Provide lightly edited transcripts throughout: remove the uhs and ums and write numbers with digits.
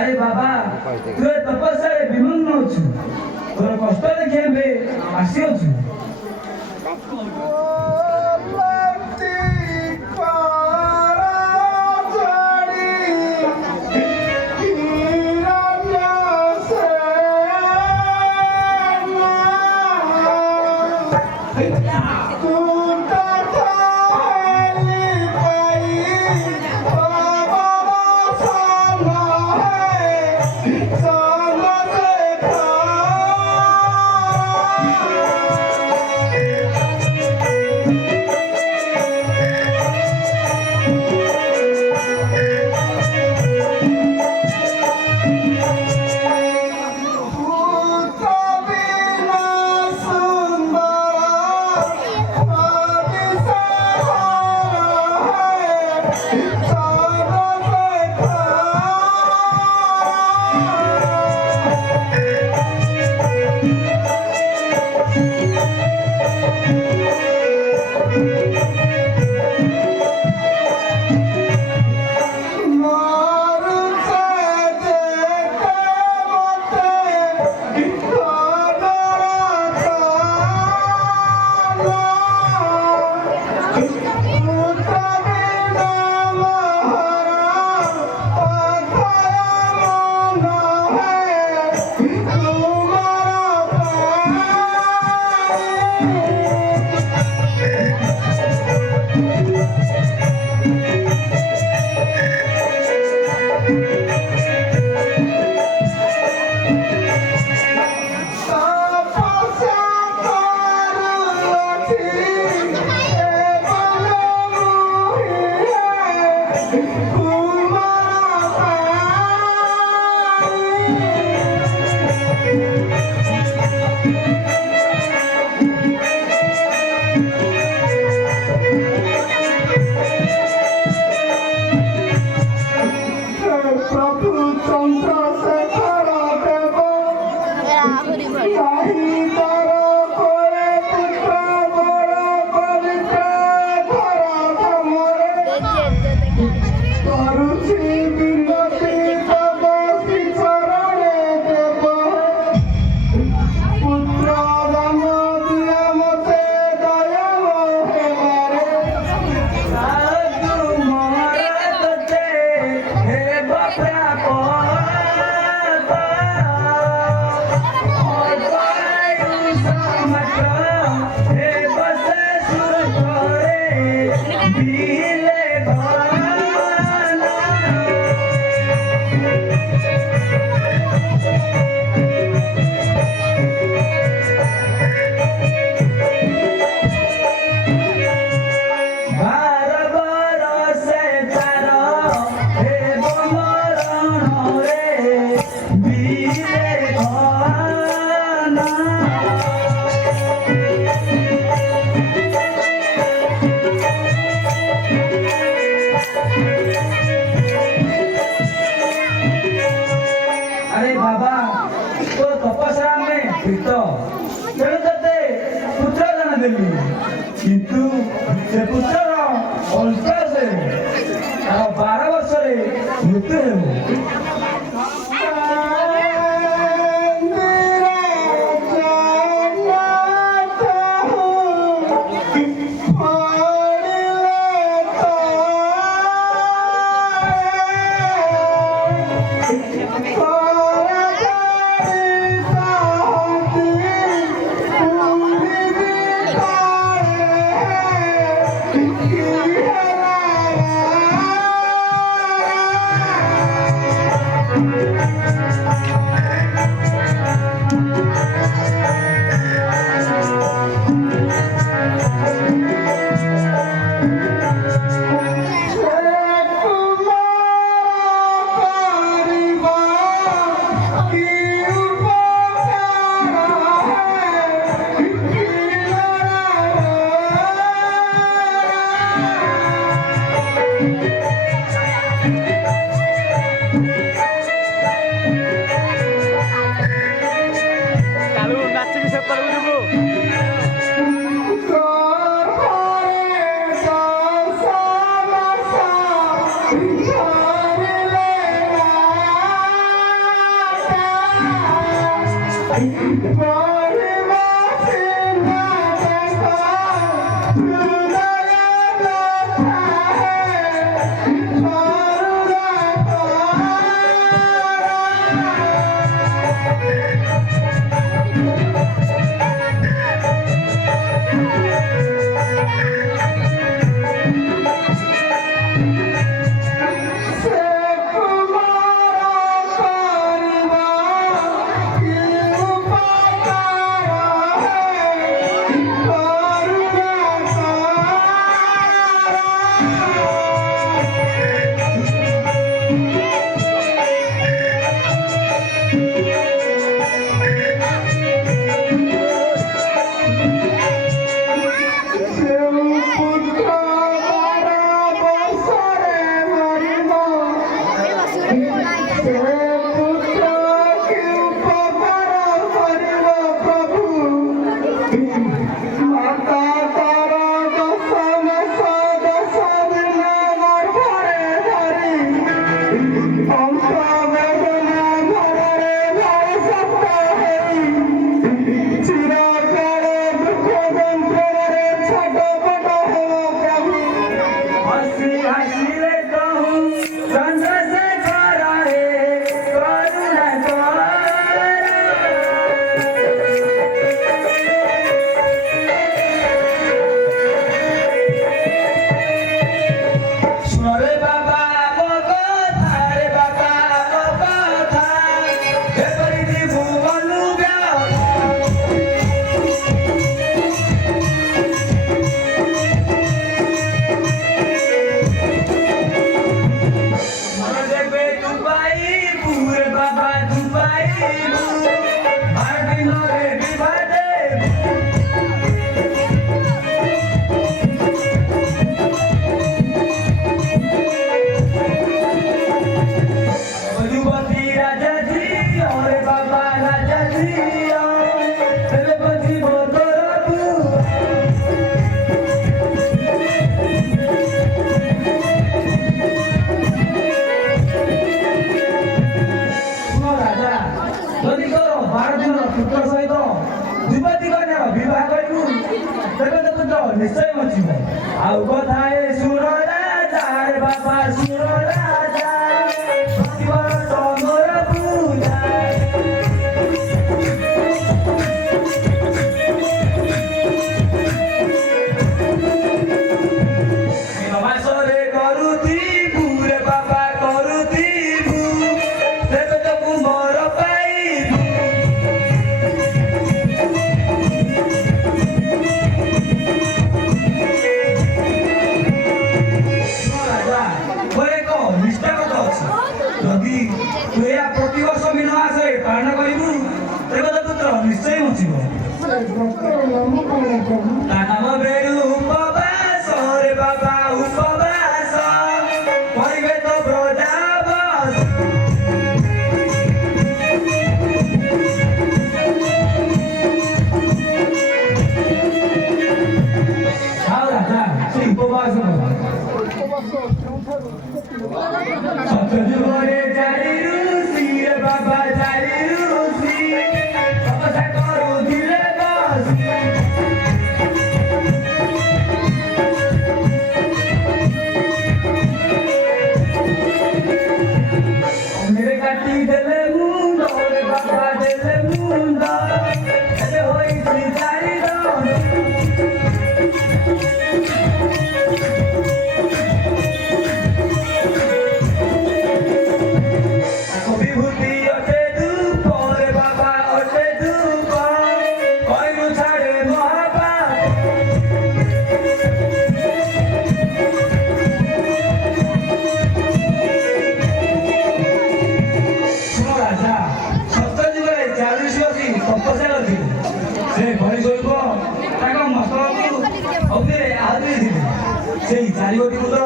अरे बाबा तू ए तपस्याରେ ବିମଗ୍ନ ଅଛୁ ତୋର କଷ୍ଟ ଦେଖି ଏବେ ଆସିଅଛୁ କିନ୍ତୁ ସେ ପୁତ୍ରର ଅଲ୍ଟ୍ରାସରେ 12 ବର୍ଷରେ ମୃତ୍ୟୁ ହେବ। निश्चय बचिब आउ कथाए सुर राजा रे बाबा सुर राजा प्रतिवर्ष मोर पूजा नमासरे करुथिबु रे बाबा करुथिबु तेबे तो मोर पाइबु যদি তু ଏହା ପ୍ରତିବର୍ଷ ମିନ ମାସରେ ପାଳନ କରିବୁ ତେବେ ତ ପୁତ୍ର ନିଶ୍ଚୟ ବଞ୍ଚିବ। ତା ନାମ ବେଳୁ ଉପବାସ ରେ ବାବା ଉପବାସ କରିବେ ତ ବ୍ରଜାବାସ ଆଉ ରାଜା ସେ ଉପବାସ सतजुगरे जारी रूसी रे बाबा जारी रूसी तपस्या करू दिले बसी मेरे काटी देले मुंड रे बाबा देले मुंड एले होई जारी दन विभूति अटे धूप रे बाबा अटे धूप कइनु छाड़े महापाप सुनो राजा सत्यजुगरे 40 वर्ष तपस्या करथिले से भरी स्वरूप ताक मस्तकु अग्निरे आहुति दिले सेई 4 गोटी मुद्र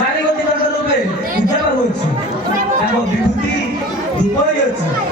4 गोटी दंड रूपे पूजा होछि ताक विभूति धूप अछि